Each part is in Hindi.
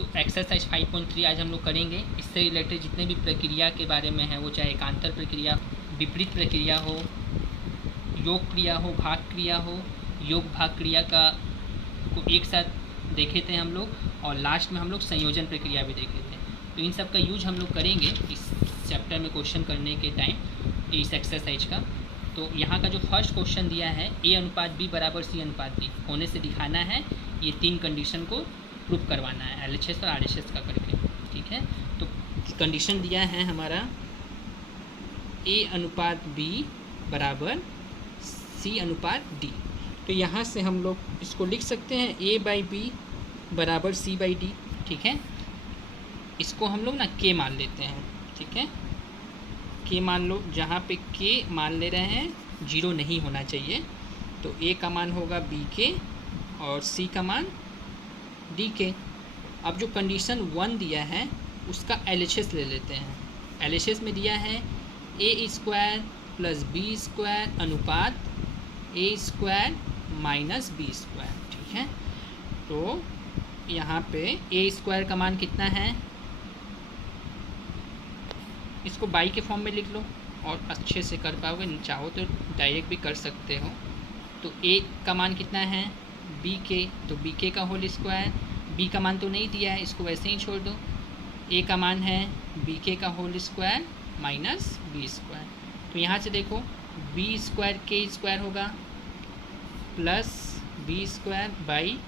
तो एक्सरसाइज 5.3 आज हम लोग करेंगे। इससे रिलेटेड जितने भी प्रक्रिया के बारे में है, वो चाहे एकांतर प्रक्रिया, विपरीत प्रक्रिया हो, योग क्रिया हो, भाग क्रिया हो, योग भाग क्रिया का को एक साथ देखे थे हम लोग, और लास्ट में हम लोग संयोजन प्रक्रिया भी देखे थे। तो इन सब का यूज हम लोग करेंगे इस चैप्टर में क्वेश्चन करने के टाइम, इस एक्सरसाइज का। तो यहाँ का जो फर्स्ट क्वेश्चन दिया है, A अनुपात B बराबर C अनुपात D होने से दिखाना है, ये 3 कंडीशन को प्रूव करवाना है LHS और RHS का करके, ठीक है। तो कंडीशन दिया है हमारा A अनुपात B बराबर C अनुपात D। तो यहाँ से हम लोग इसको लिख सकते हैं A/B बराबर C/D, ठीक है। इसको हम लोग ना K मान लेते हैं, ठीक है। K मान लो, जहाँ पे K मान ले रहे हैं 0 नहीं होना चाहिए। तो A का मान होगा BK और C का मान DK। अब जो कंडीशन 1 दिया है उसका LHS ले लेते हैं। LHS में दिया है A² + B² अनुपात A² - B², ठीक है। तो यहाँ पे A² का मान कितना है, इसको बाई के फॉर्म में लिख लो और अच्छे से कर पाओगे, चाहो तो डायरेक्ट भी कर सकते हो। तो A का मान कितना है BK, तो BK का होल स्क्वायर, B का मान तो नहीं दिया है, इसको वैसे ही छोड़ दो। A का मान है BK का होल स्क्वायर माइनस B²। तो यहाँ से देखो B² K² होगा plus B² by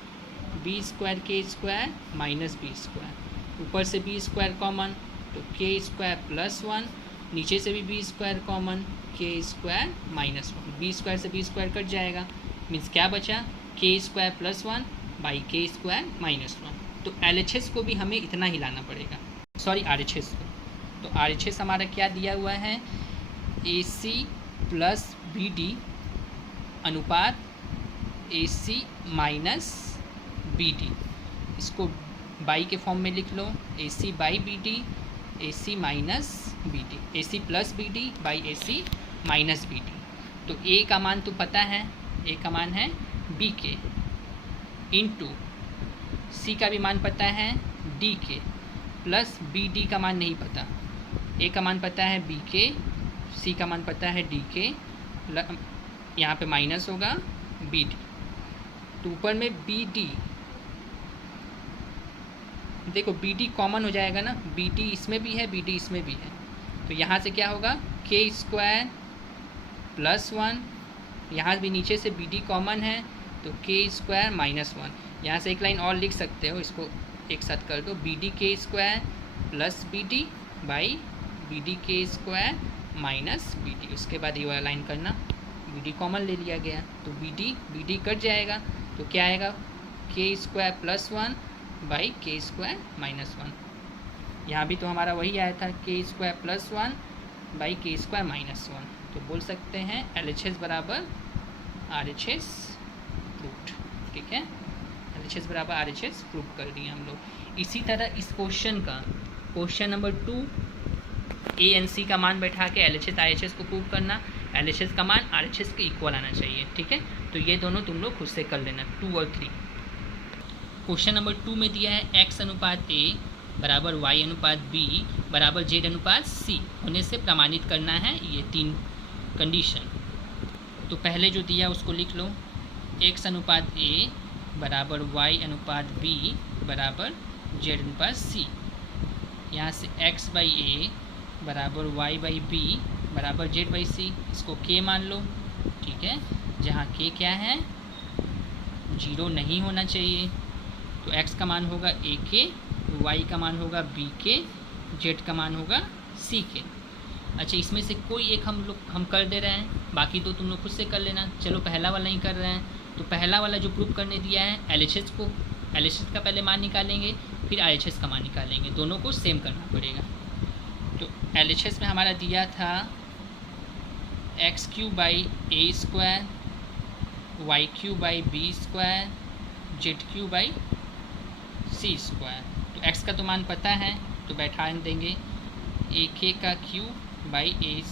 B² K² minus B²। ऊपर से B² कॉमन, तो K² + 1, नीचे से भी B² कॉमन, K² - 1। B² से B² कट जाएगा, मीन्स क्या बचा K² + 1 बाई K² - 1। तो LHS को भी हमें इतना ही लाना पड़ेगा, सॉरी RHS को। तो RHS हमारा क्या दिया हुआ है, AC + BD अनुपात AC - BD। इसको बाई के फॉर्म में लिख लो, AC/BD, AC - BD, AC + BD by AC - BD। तो A का मान तो पता है, A का मान है BK इंटू C का भी मान पता है DK प्लस BD का मान नहीं पता। A का मान पता है BK, C का मान पता है DK, यहाँ पे माइनस होगा BD। तो ऊपर में BD, देखो BD कॉमन हो जाएगा ना, BD इसमें भी है, BD इसमें भी है। तो यहाँ से क्या होगा K² + 1, यहाँ भी नीचे से BD कॉमन है, तो K² - 1। यहाँ से एक लाइन और लिख सकते हो, इसको एक साथ कर दो, BDK² + BD by BDK² - BD। उसके बाद ये वाला लाइन करना, BD कॉमन ले लिया गया, तो BD कट जाएगा, तो क्या आएगा K² + 1 बाई K² - 1। यहाँ भी तो हमारा वही आया था K² + 1 बाई K² - 1। तो बोल सकते हैं LHS बराबर RHS प्रूव्ड, ठीक है। LHS बराबर RHS प्रूव कर दिए हम लोग। इसी तरह इस क्वेश्चन का क्वेश्चन नंबर 2, A और C का मान बैठा के LHS RHS को प्रूव करना। LHS का मान RHS के इक्वल आना चाहिए, ठीक है। तो ये दोनों तुम लोग खुद से कर लेना, 2 और 3। क्वेश्चन नंबर 2 में दिया है X अनुपात A बराबर Y अनुपात B बराबर Z अनुपात C होने से प्रमाणित करना है ये 3 कंडीशन। तो पहले जो दिया उसको लिख लो, X अनुपात A बराबर Y अनुपात B बराबर Z अनुपात C। यहाँ से X/A बराबर Y/B बराबर Z/C, इसको K मान लो, ठीक है। जहाँ K क्या है, 0 नहीं होना चाहिए। तो X का मान होगा AK, Y का मान होगा BK, Z का मान होगा CK। अच्छा, इसमें से कोई एक हम कर दे रहे हैं, बाकी तो तुम लोग खुद से कर लेना। चलो पहला वाला ही कर रहे हैं, तो पहला वाला जो प्रूव करने दिया है LHS को, LHS का पहले मान निकालेंगे, फिर RHS का मान निकालेंगे, दोनों को सेम करना पड़ेगा। तो LHS में हमारा दिया था x³ / A², y³ / B², z³ / C²। तो x का तो मान पता है, तो बैठा देंगे AK का क्यूब बाई A²,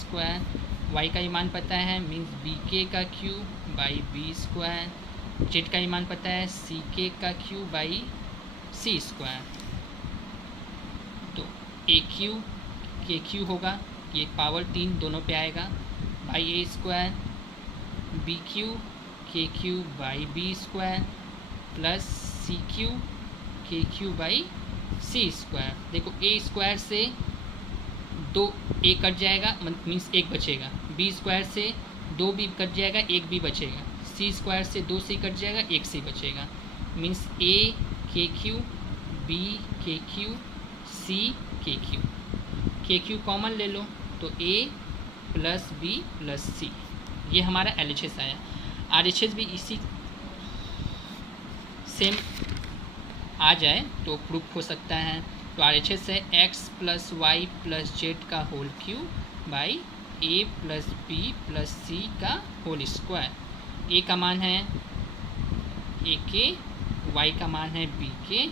y का ही मान पता है, मीन्स BK का क्यूब बाई B², z का ही मान पता है CK का cube by C²। A cube K cube होगा, ये पावर 3 दोनों पे आएगा, by A square B cube K cube by B square plus C cube K cube by C square. देखो ए स्क्वायर से 2 ए कट जाएगा, मीन्स 1 बचेगा, बी स्क्वायर से 2 बी कट जाएगा, 1 बी बचेगा, सी स्क्वायर से 2 सी कट जाएगा, 1 सी बचेगा, मीन्स ए के क्यू बी के क्यू सी के क्यू कॉमन ले लो तो ए प्लस बी प्लस सी, ये हमारा LHS आया। RHS भी इसी सेम आ जाए तो प्रूफ हो सकता है। तो RHS है x plus Y plus Z का whole cube by A plus B plus C का होल स्क्वायर। ए का मान है ए के, वाई का मान है बी के,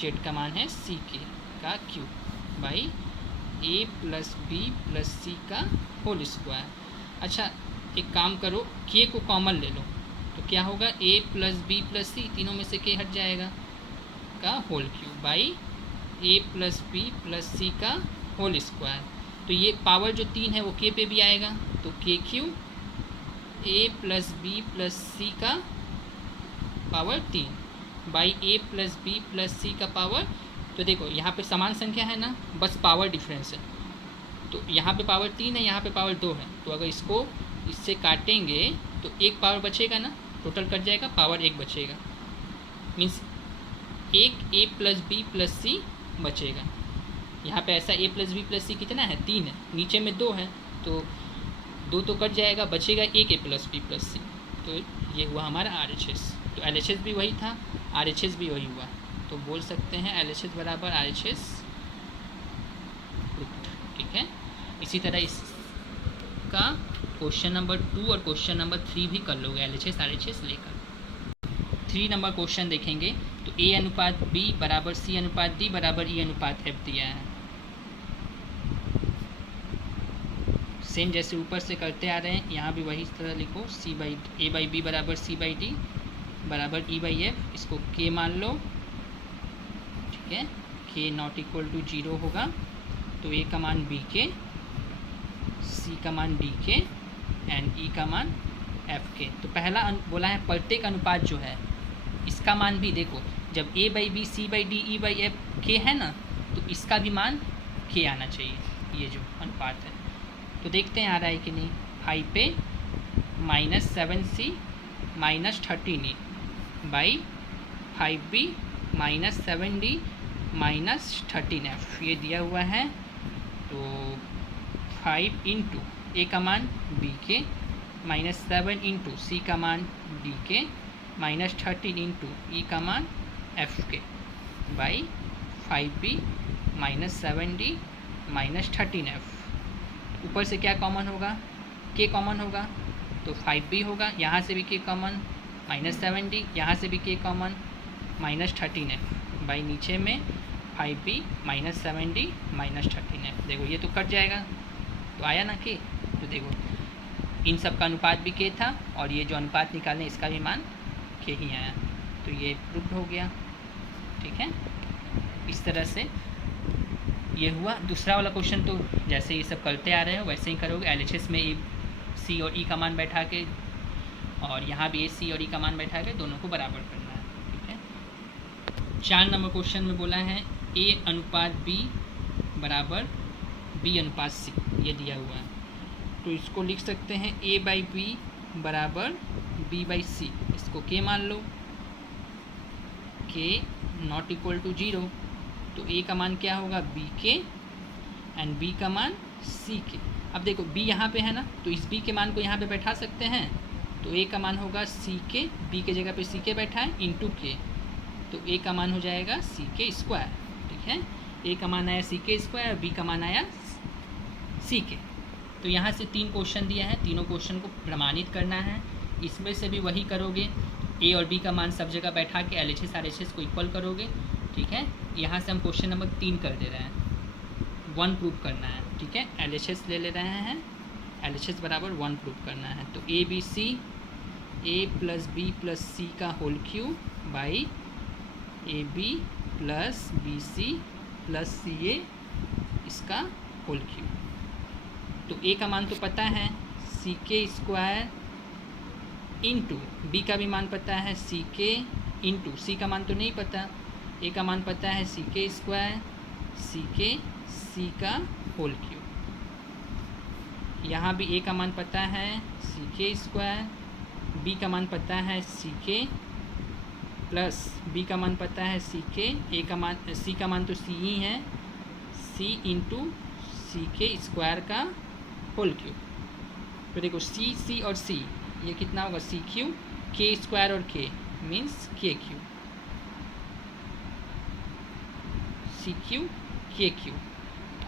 जेड का मान है सी के का cube by A plus B plus C का होल स्क्वायर। अच्छा एक काम करो, के को कॉमन ले लो तो क्या होगा, A plus B plus C, तीनों में से के हट जाएगा, का whole cube by A plus B plus C का होल स्क्वायर। तो ये पावर जो 3 है वो के पे भी आएगा, तो K cube A plus B plus C का power 3 by A plus B plus C का पावर। तो देखो यहाँ पे समान संख्या है ना, बस पावर डिफरेंस है, तो यहाँ पे पावर 3 है, यहाँ पे पावर 2 है, तो अगर इसको इससे काटेंगे तो एक पावर बचेगा ना, टोटल कट जाएगा, पावर 1 बचेगा, मीन्स एक ए प्लस बी प्लस सी बचेगा। यहाँ पे ऐसा ए प्लस बी प्लस सी कितना है, 3 है, नीचे में 2 है, तो 2 तो कट जाएगा, बचेगा एक ए प्लस बी प्लस सी। तो ये हुआ हमारा RHS। तो LHS भी वही था, RHS भी वही हुआ, तो बोल सकते हैं LHS बराबर RHS प्रूफ्ड। ठीक है, इसी तरह इसका क्वेश्चन नंबर 2 और क्वेश्चन नंबर 3 भी कर लोगे LHS RHS लेकर। 3 नंबर क्वेश्चन देखेंगे तो A अनुपात B बराबर C अनुपात D बराबर E अनुपात F दिया है। सेम जैसे ऊपर से करते आ रहे हैं, यहाँ भी वही तरह लिखो, A बाई B बराबर C बाई D बराबर E बाई F, इसको K मान लो। ठीक है, K नॉट इक्वल टू 0 होगा, तो A का मान B के, C का मान D के एंड E का मान F के। तो पहला बोला है प्रत्येक अनुपात जो है इसका मान भी देखो, जब A by B C by D E by F के है ना, तो इसका भी मान के आना चाहिए, ये जो अनुपात है। तो देखते हैं आ रहा है कि नहीं। 5 पे -7C -13E by 5B -7D -13F ये दिया हुआ है। तो 5 इंटू ए का मान B के, -7 इंटू सी का मान D के, -13 इंटू ई का मान F के बाई 5B -7D -13F। ऊपर से क्या कॉमन होगा, के कॉमन होगा, तो 5B होगा, यहाँ से भी के कॉमन, -7D, यहाँ से भी के कॉमन, -13F बाई नीचे में 5B -7D -13F। देखो ये तो कट जाएगा, तो आया ना के। तो देखो इन सब का अनुपात भी के था और ये जो अनुपात निकालें इसका भी मान के ही आया, तो ये प्रूफ हो गया। ठीक है, इस तरह से ये हुआ। दूसरा वाला क्वेश्चन तो जैसे ये सब करते आ रहे हो वैसे ही करोगे। LHS में ए सी और ई का मान बैठा के, और यहाँ भी ए सी और ई का मान बैठा के दोनों को बराबर करना है। ठीक है, 4 नंबर क्वेश्चन में बोला है ए अनुपात बी बराबर बी अनुपात सी, ये दिया हुआ है। तो इसको लिख सकते हैं ए बाई बी बराबर बी बाई सी, इसको के मान लो, के नॉट इक्वल टू 0, तो ए का मान क्या होगा बी के एंड बी का मान सी के। अब देखो बी यहाँ पे है ना, तो इस बी के मान को यहाँ पे बैठा सकते हैं, तो ए का मान होगा सी के, बी के जगह पे सी के बैठा है, इंटू के, तो ए का मान हो जाएगा सी के स्क्वायर। ठीक है, ए का मान आया सी के स्क्वायर, बी का मान आया सी के। तो यहाँ से 3 क्वेश्चन दिया है, तीनों क्वेश्चन को प्रमाणित करना है। इसमें से भी वही करोगे, ए और बी का मान सब जगह बैठा के LHS RHS को इक्वल करोगे। ठीक है, यहाँ से हम क्वेश्चन नंबर 3 कर दे रहे हैं, 1 प्रूफ करना है। ठीक है, LHS ले रहे हैं, LHS बराबर 1 प्रूफ करना है। तो A B C, A plus B plus C का whole cube by A B plus B C plus C A इसका होल क्यूब। तो ए का मान तो पता है सी के स्क्वायर इंटू बी का भी मान पता है सी के इंटू सी का मान तो नहीं पता, ए का मान पता है सी के स्क्वायर सी के सी का होल क्यूब। यहाँ भी ए का मान पता है सी के स्क्वायर, बी का मान पता है सी के प्लस बी का मान पता है सी के, ए का मान सी का मान तो सी ही है सी इंटू सी के स्क्वायर का होल क्यूब। तो देखो सी सी और सी ये कितना होगा सी क्यू, के स्क्वायर और के मीन्स के क्यू, सी क्यू के क्यू।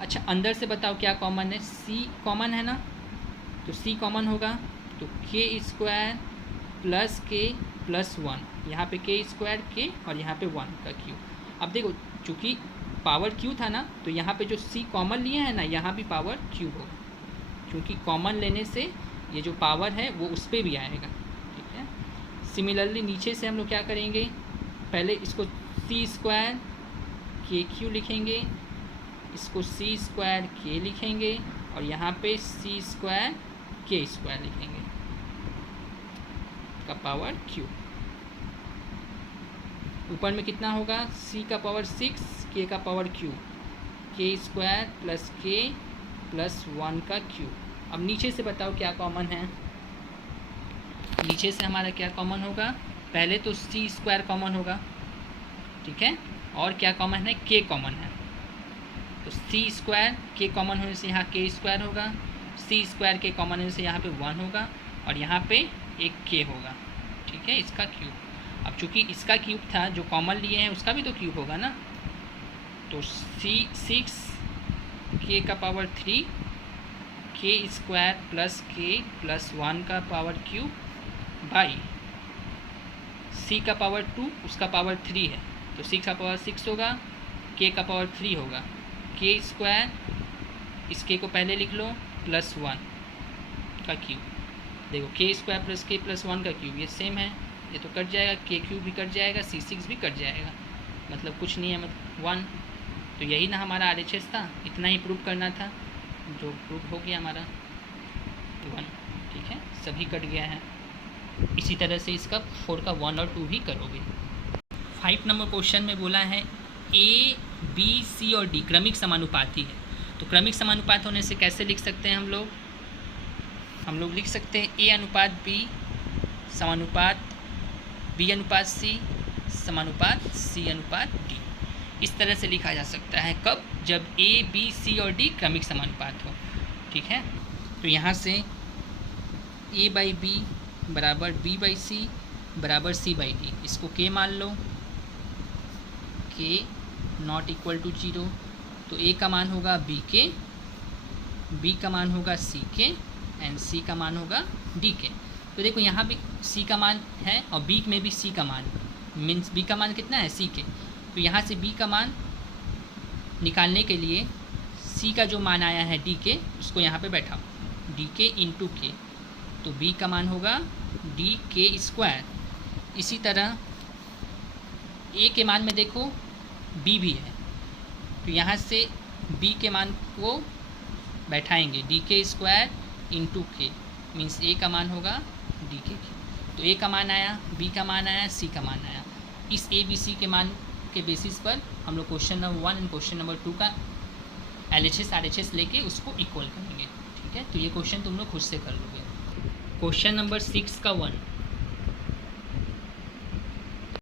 अच्छा अंदर से बताओ क्या कॉमन है, सी कॉमन है ना, तो सी कॉमन होगा तो के स्क्वायर प्लस के प्लस वन, यहाँ पे के स्क्वायर के और यहाँ पे वन का क्यू। अब देखो चूँकि पावर क्यू था ना तो यहाँ पे जो सी कॉमन लिए है ना यहाँ भी पावर क्यू होगा, क्योंकि कॉमन लेने से ये जो पावर है वो उस पर भी आएगा। ठीक है, सिमिलरली नीचे से हम लोग क्या करेंगे, पहले इसको सी स्क्वायर के क्यू लिखेंगे, इसको सी स्क्वायर के लिखेंगे और यहाँ पे सी स्क्वायर के स्क्वायर लिखेंगे का पावर क्यू। ऊपर में कितना होगा सी का पावर 6 के का पावर क्यू, के स्क्वायर प्लस के प्लस 1 का क्यू। अब नीचे से बताओ क्या कॉमन है, नीचे से हमारा क्या कॉमन होगा, पहले तो सी स्क्वायर कॉमन होगा, ठीक है, और क्या कॉमन है के कॉमन है, तो सी स्क्वायर के कॉमन होने से यहाँ के स्क्वायर होगा, सी स्क्वायर के कॉमन होने से यहाँ पे 1 होगा और यहाँ पे एक के होगा। ठीक है, इसका क्यूब। अब चूँकि इसका क्यूब था जो कॉमन लिए हैं उसका भी तो क्यूब होगा ना, तो सी 6 के का पावर 3 के स्क्वायर प्लस के प्लस 1 का पावर क्यूब बाई सी का पावर 2 उसका पावर 3 है तो 6 का पावर 6 होगा, के का पावर 3 होगा, के स्क्वायर इस के को पहले लिख लो प्लस 1 का क्यूब। देखो के स्क्वायर प्लस के प्लस 1 का क्यूब ये सेम है, ये तो कट जाएगा, के क्यूब भी कट जाएगा, सी 6 भी कट जाएगा, मतलब कुछ नहीं है, मतलब 1। तो यही ना हमारा RHS था, इतना ही प्रूव करना था, जो प्रूव हो गया हमारा 1। ठीक है, सभी कट गया है। इसी तरह से इसका 4 का 1 और 2 भी करोगे। 5 नंबर क्वेश्चन में बोला है ए बी सी और डी क्रमिक समानुपाती है, तो क्रमिक समानुपात होने से कैसे लिख सकते हैं हम लोग लिख सकते हैं ए अनुपात बी समानुपात बी अनुपात सी समानुपात सी अनुपात डी। इस तरह से लिखा जा सकता है, कब, जब ए बी सी और डी क्रमिक समानुपात हो। ठीक है, तो यहाँ से ए बाई बी बराबर बी बाई सी बराबर सी बाई डी, इसको के मान लो, के नॉट इक्वल टू 0, तो ए का मान होगा बी के, बी का मान होगा सी के एंड सी का मान होगा डी के। तो देखो यहाँ भी सी का मान है और बी में भी सी का मान, मीन्स बी का मान कितना है सी के, तो यहाँ से बी का मान निकालने के लिए सी का जो मान आया है डी के उसको यहाँ पे बैठाओ, डी के इंटू के, तो बी का मान होगा डी के स्क्वायर। इसी तरह ए के मान में देखो बी भी है, तो यहाँ से बी के मान को बैठाएंगे डी के स्क्वायर इंटू के, मीन्स ए का मान होगा डी के। तो ए का मान आया, बी का मान आया, सी का मान आया। इस ए बी सी के मान के बेसिस पर हम लोग question number 1 and question number 2 का LHS RHS लेके उसको इक्वल करेंगे। ठीक है, तो ये क्वेश्चन तुम लोग खुद से कर लोगे। क्वेश्चन नंबर 6 का 1,